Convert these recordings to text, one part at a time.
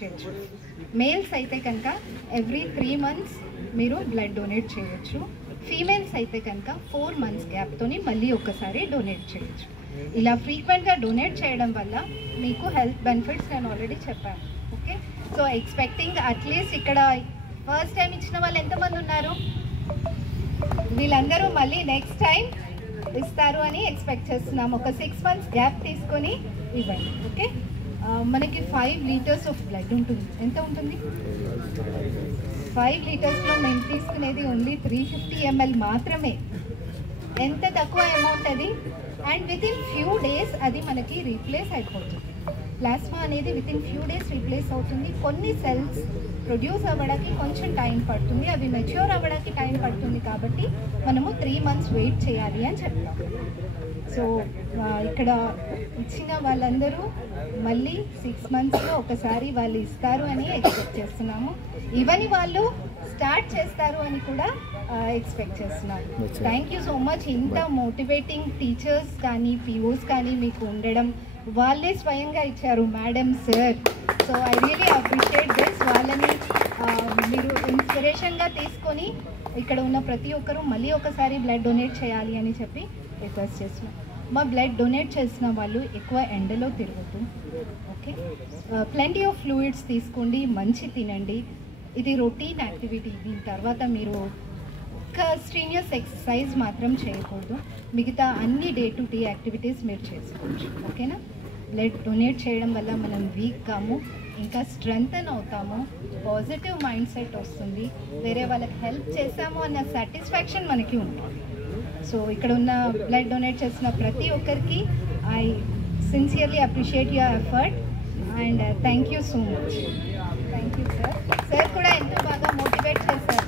చేయొచ్చు. మేల్స్ అయితే కనుక ఎవ్రీ 3 months మీరు బ్లడ్ డొనేట్ చేయొచ్చు. ఫీమేల్స్ అయితే కనుక 4 months గ్యాప్తోని మళ్ళీ ఒకసారి డొనేట్ చేయొచ్చు. ఇలా ఫ్రీక్వెంట్గా డొనేట్ చేయడం వల్ల మీకు హెల్త్ బెనిఫిట్స్ నేను ఆల్రెడీ చెప్పాను. ఓకే, సో ఎక్స్పెక్టింగ్ అట్లీస్ట్ ఇక్కడ ఫస్ట్ టైం ఇచ్చిన వాళ్ళు ఎంతమంది ఉన్నారు? వీళ్ళందరూ మళ్ళీ నెక్స్ట్ టైం ఇస్తారు అని ఎక్స్పెక్ట్ చేస్తున్నాం. ఒక 6 months గ్యాప్ తీసుకొని ఇవ్వండి. ఓకే, మనకి 5 liters ఆఫ్ బ్లడ్ ఉంటుంది. ఎంత ఉంటుంది? 5 లీటర్స్లో మేము తీసుకునేది ఓన్లీ 350 ml మాత్రమే. ఎంత తక్కువ అమౌంట్ అది. అండ్ వితిన్ ఫ్యూ డేస్ అది మనకి రీప్లేస్ అయిపోతుంది. ప్లాస్మా అనేది వితిన్ ఫ్యూ డేస్ రీప్లేస్ అవుతుంది. కొన్ని సెల్స్ ప్రొడ్యూస్ అవ్వడానికి కొంచెం టైం పడుతుంది, అవి మెచ్యూర్ అవ్వడానికి టైం పడుతుంది. కాబట్టి మనము 3 months వెయిట్ చేయాలి అని చెప్తాం. సో ఇక్కడ ఇచ్చిన వాళ్ళందరూ మళ్ళీ 6 monthsలో ఒకసారి వాళ్ళు ఇస్తారు అని ఎక్స్పెక్ట్ చేస్తున్నాము. ఇవన్నీ వాళ్ళు స్టార్ట్ చేస్తారు అని కూడా ఎక్స్పెక్ట్ చేస్తున్నాను. Thank you so much. ఇంత మోటివేటింగ్ టీచర్స్ కానీ పిఓస్ కానీ మీకు ఉండడం, వాళ్ళే స్వయంగా ఇచ్చారు madam, sir. So I really appreciate this. వాళ్ళని మీరు ఇన్స్పిరేషన్గా తీసుకొని ఇక్కడ ఉన్న ప్రతి ఒక్కరూ మళ్ళీ ఒకసారి బ్లడ్ డొనేట్ చేయాలి అని చెప్పి రిక్వెస్ట్ చేస్తున్నాం. మా బ్లడ్ డొనేట్ చేసిన వాళ్ళు ఎక్కువ ఎండలో తిరగద్దు. ఓకే, ప్లెంటీ ఆఫ్ ఫ్లూయిడ్స్ తీసుకోండి, మంచి తినండి. ఇది రొటీన్ యాక్టివిటీ. దీని తర్వాత మీరు ఒక్క స్ట్రీనియస్ ఎక్సర్సైజ్ మాత్రం చేయకూడదు. మిగతా అన్ని డే టు డే యాక్టివిటీస్ మీరు చేసుకోవచ్చు. ఓకేనా? బ్లడ్ డొనేట్ చేయడం వల్ల మనం వీక్ కాము, ఇంకా స్ట్రెంగ్తన్ అవుతాము, పాజిటివ్ మైండ్ సెట్ వస్తుంది, వేరే వాళ్ళకి హెల్ప్ చేసాము అన్న సాటిస్ఫాక్షన్ మనకి ఉంటుంది. సో ఇక్కడ ఉన్న బ్లడ్ డొనేట్ చేసిన ప్రతి ఒక్కరికి I sincerely appreciate your effort and thank you so much. Thank you sir. Sir కూడా ఎంతో బాగా మోటివేట్ చేశారు.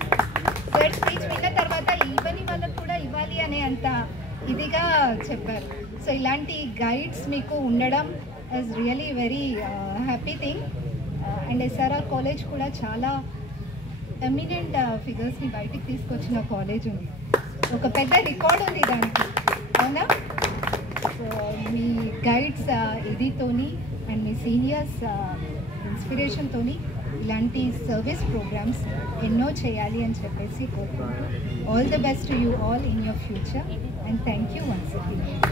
సార్ స్పీచ్ విన్న తర్వాత ఈవెన్ వాళ్ళకు కూడా ఇవ్వాలి అనే అంత ఇదిగా చెప్పారు. సో ఇలాంటి గైడ్స్ మీకు ఉండడం is really very happy thing. And SRR college కూడా చాలా ఎమినెంట్ ఫిగర్స్ని బయటికి తీసుకొచ్చిన కాలేజ్ ఉంది. ఒక పెద్ద రికార్డ్ ఉంది దానికి, అవునా? సో మీ గైడ్స్ ఇదితోని అండ్ మీ సీనియర్స్ ఇన్స్పిరేషన్తోని ఇలాంటి సర్వీస్ ప్రోగ్రామ్స్ ఎన్నో చేయాలి అని చెప్పేసి కోరుకుంటూ all the best to you all in your future and thank you once again.